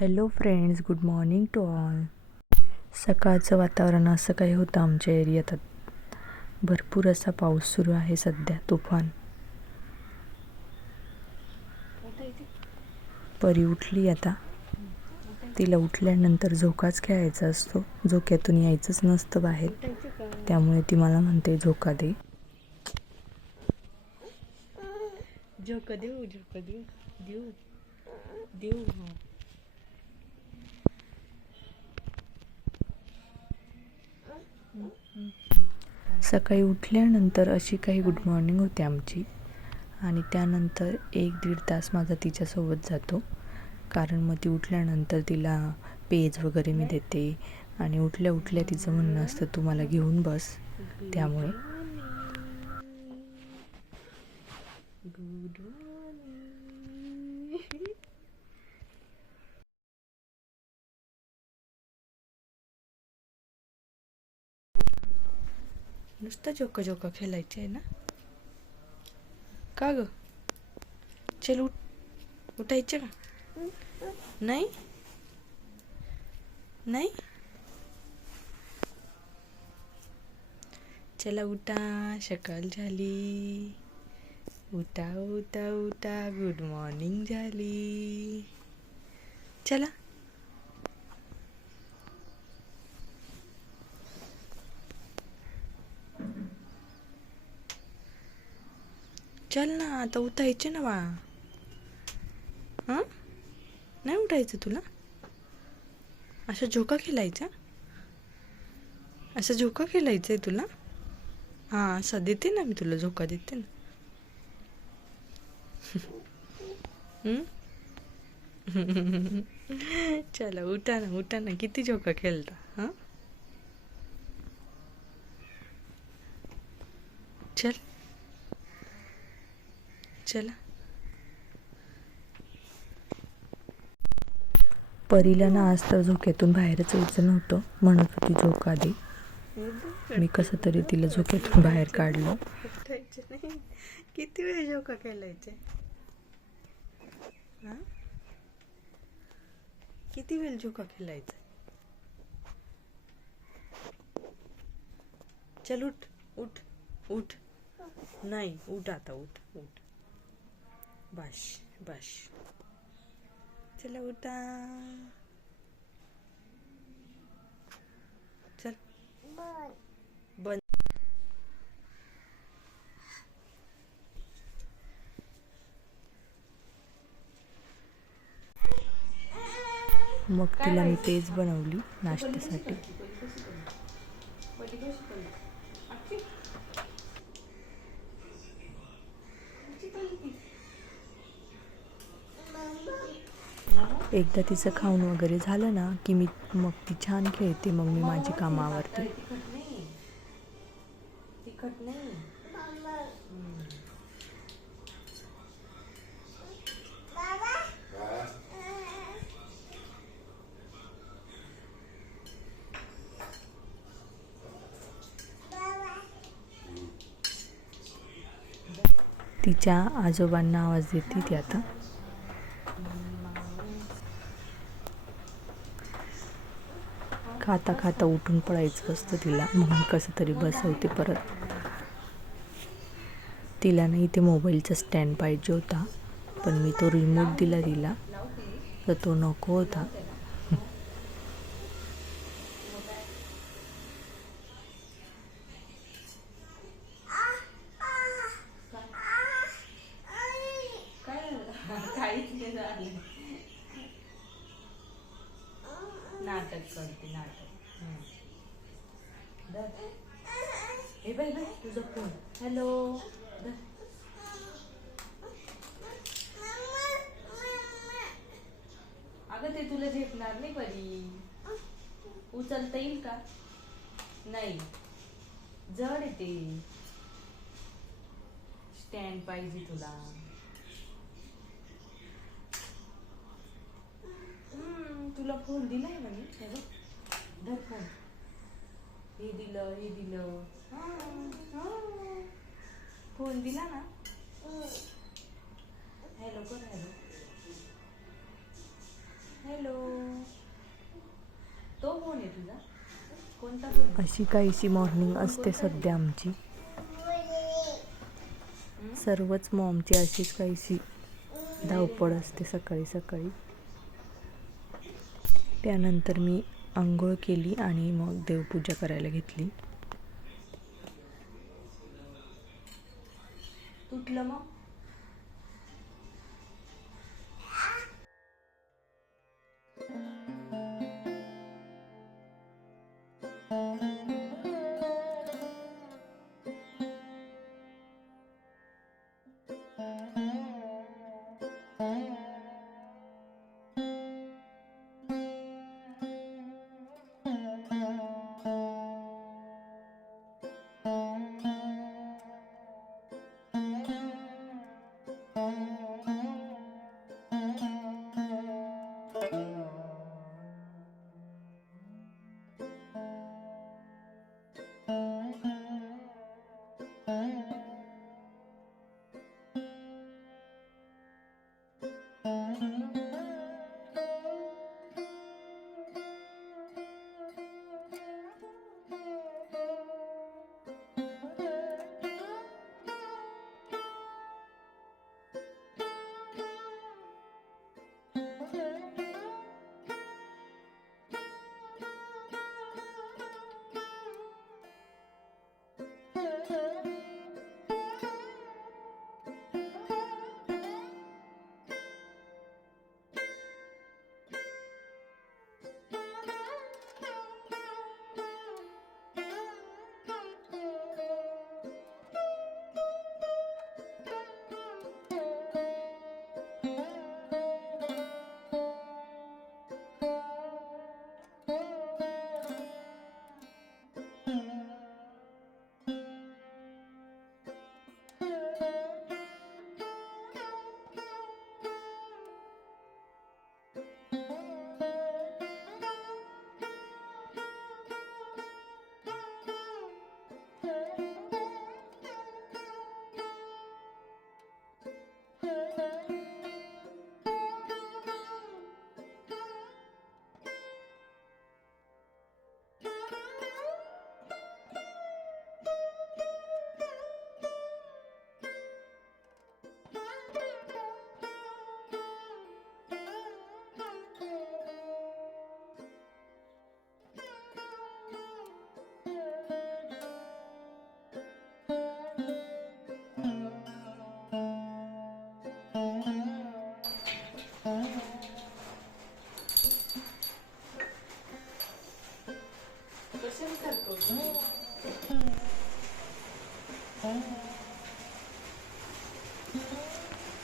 Hello friends, good morning to all. सकाळचं वातावरण असं काही होतं आमच्या एरियात. भरपूर असा पाऊस सुरू आहे सध्या, तुफान. परी उठली आता. तिला उठल्यानंतर झोकाच खेळायचा असतो. झोक्यातून यायचंच नसतं बाहेर, त्यामुळे ती मला म्हणते झोका दे. झोका देऊ, झोका देऊ, देऊ देऊ. सकाळी उठल्यानंतर अशी काही गुड मॉर्निंग होते आमची, आणि त्यानंतर 1-1.5 तास माझा तिच्यासोबत जातो. कारण मग ती उठल्यानंतर तिला पेज वगैरे मी देते, आणि उठल्या उठल्या तिचं म्हणणं असतं तू मला घेऊन बस. त्यामुळे गुड मॉर्निंग. नुसतं झोका झोका खेळायचे आहे ना? का ग? चल उठ. उठायचं का? नाही नाही. चला उठा, सकाळ झाली. उठा उठा उठा, गुड मॉर्निंग झाली. चला. चल ना, आता उठायचे ना बाळा. हां, नाही उठायचं तुला? असं झोका खेळायचा? असं झोका खेळायचं आहे तुला? हां, असं देते ना मी तुला, झोका देते ना. चला उठा ना, उठा ना. किती झोका खेळता? हां, चल. चला. परीला ना आज तर झोक्यातून बाहेरच यायचं नव्हतं. म्हणत होती झोका दे. मी कसं तरी तिला झोक्यातून बाहेर काढलं. किती वेळ झोका खेळायचे? हां, किती वेळ झोका खेळायचा? चल उठ उठ उठ. नाही, उठ आता, उठ उठ. बस बस. चला उठा. चल बंद. मग तिला मी पेज बनवली नाश्त्यासाठी. एकदा तिचं खाऊन वगैरे झालं ना की मग ती छान खेळते. मग मी माझी कामं आवरते. तिखट नाही. तिच्या आजोबांना आवाज देते ती आता. खाता खाता उठून पळायचं असतं तिला, म्हणून कसं तरी बसवते परत. तिला ना इथे मोबाईलचा स्टँड पाहिजे होता, पण मी तो रिमोट दिला तिला, तर तो नको होता. नाटक करते, नाटक. हे बाई बाई, तुझा फोन. हॅलो. अगं ते तुला झेपणार नाही परी. उचलता येईल का? नाही, जड आहे ते. स्टँड पाहिजे तुला. तुला फोन दिलाय ना मी. हे बघ, धर फोन. हे दिलं, हे दिलं. फोन दिला ना. हॅलो कर. Hello hello. अशी काहीशी मॉर्निंग असते सध्या आमची. सर्वच मॉमची अशीच काहीशी धावपळ असते सकाळी सकाळी. त्यानंतर मी आंघोळ केली आणि मग देवपूजा करायला घेतली. तुटलं मग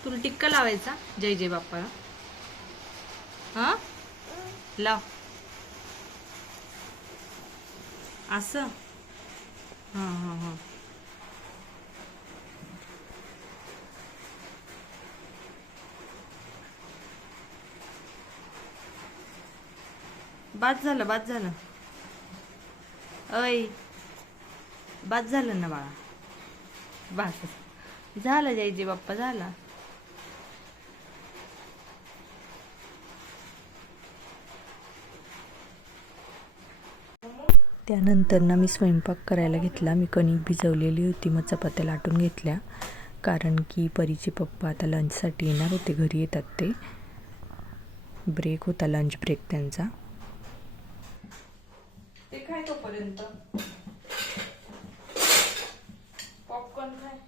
तुला टिक्का लावायचा जय जय बाप्पाला. हा लाव असं. हां हां हां बाद झालं बाद झालं. अय बाद झालं ना बाळा. बस झालं जय जय बाप्पा झाला. त्यानंतर ना मी स्वयंपाक करायला घेतला. मी कणिक भिजवलेली होती, मग चपात्या लाटून घेतल्या. कारण की परीचे पप्पा आता लंचसाठी येणार होते, घरी येतात ते. ब्रेक होता, लंच ब्रेक त्यांचा. ते काय तोपर्यंत पॉपकॉर्न काय.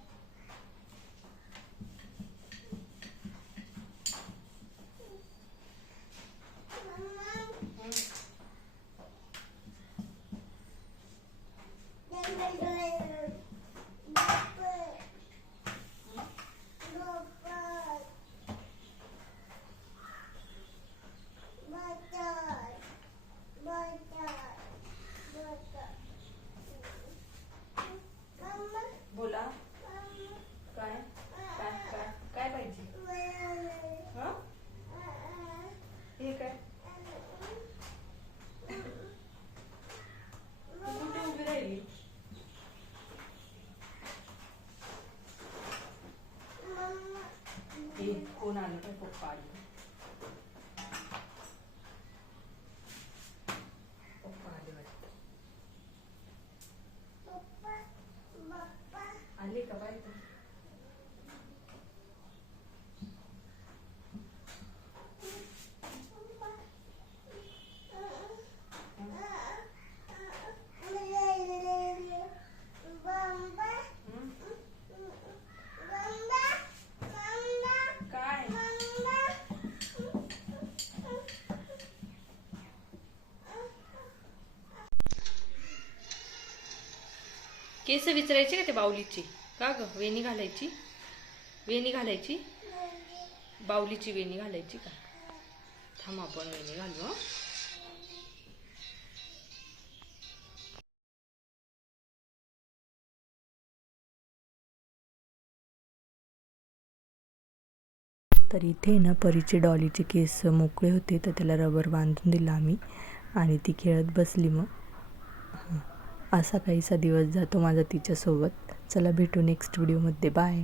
केस विचारायचे का ते बाऊलीची? का ग वेणी घालायची? वेणी घालायची? बाऊलीची वेणी घालायची का? थांब आपण वेणी घालू. तर इथे ना परीचे डॉलीचे केस मोकळे होते, तर त्याला रबर बांधून दिला आम्ही आणि ती खेळत बसली. मग असा काहीसा दिवस जातो माझा तिच्यासोबत. चला भेटू नेक्स्ट व्हिडिओमध्ये. बाय.